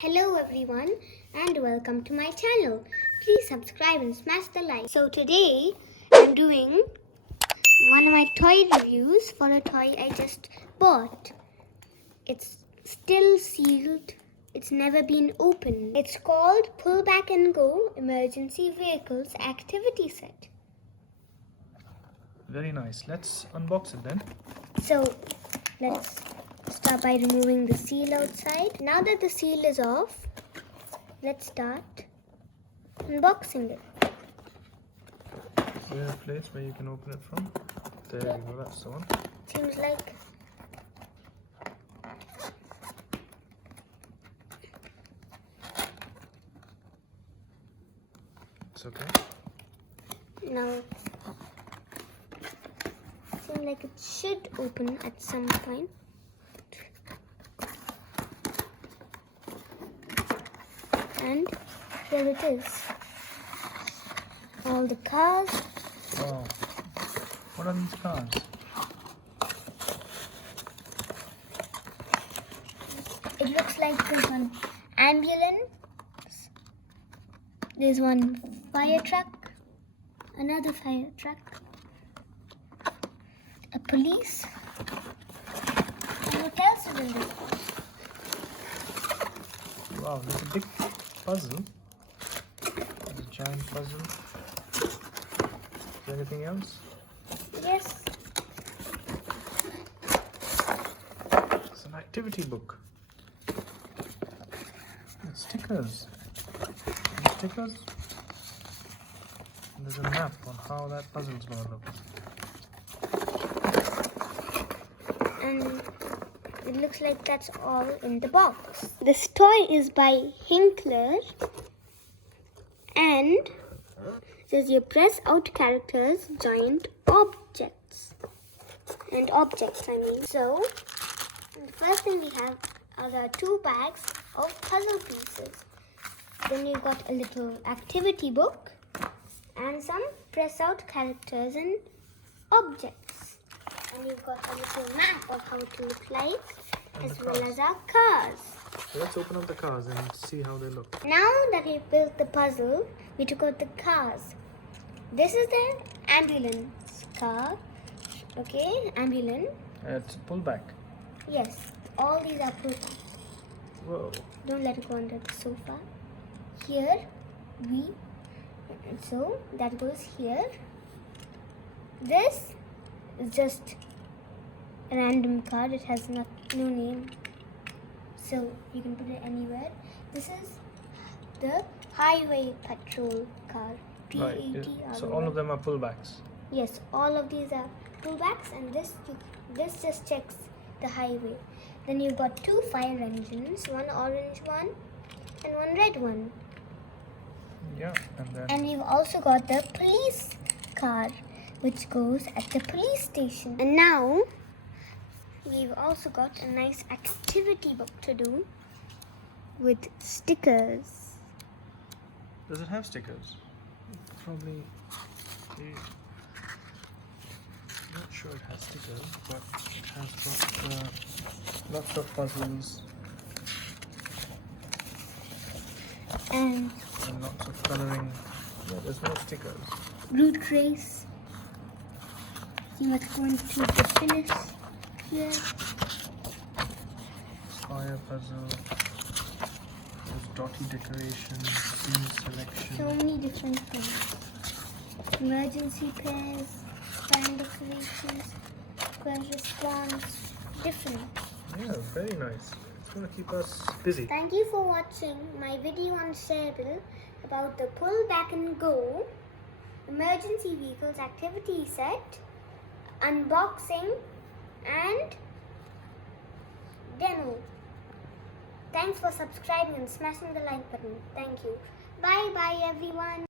Hello everyone and welcome to my channel. Please subscribe and smash the like. So today I'm doing one of my toy reviews for a toy I just bought. It's still sealed. It's never been opened. It's called Pull Back and Go Emergency Vehicles Activity Set. Very nice. Let's unbox it then. So let's start by removing the seal outside. Now that the seal is off, let's start unboxing it. Is there a place where you can open it from? There you go, that's the one. Seems like It's okay. now seems like it should open at some point. And here it is. All the cars. Wow. What are these cars? It looks like there's one ambulance. There's one fire truck. Another fire truck. A police. And what else is in this? Wow, there's a big puzzle. There's a giant puzzle. Is there anything else? Yes. It's an activity book. It's stickers. And stickers. And there's a map on how that puzzle's going to look. And it looks like that's all in the box. This toy is by Hinkler and says you press out characters, giant objects. And objects, I mean. So, the first thing we have are the 2 bags of puzzle pieces. Then you've got a little activity book and some press out characters and objects. And you've got a little map of how it look like, And as the well cars. as our cars. So let's open up the cars and see how they look. Now that we built the puzzle, we took out the cars. This is the ambulance car. Okay, ambulance. It's a pullback. Yes, all these are pulled. Whoa. Don't let it go under the sofa. Here, so that goes here. This is just a random card. It has no name, so you can put it anywhere. This is the highway patrol car. Right. PAT. So all of them are pullbacks. Yes, all of these are pullbacks, and this just checks the highway. Then you've got 2 fire engines, one orange one and one red one. Yeah, and then And you've also got the police car, which goes at the police station. And now we've also got a nice activity book to do with stickers. does it have stickers? Probably. Not sure it has stickers, but it has got lots of puzzles And and lots of coloring. Yeah, there's no stickers. route race. See what's going to the finish here. Fire puzzle. There's dotty decoration, scene selection. So many different things. Emergency pairs, fan decorations, quick response, different. Yeah, very nice. It's going to keep us busy. Thank you for watching my video on Sharebill about the Pull Back and Go Emergency Vehicles Activity Set, unboxing and demo. Thanks for subscribing and smashing the like button. Thank you. Bye bye everyone.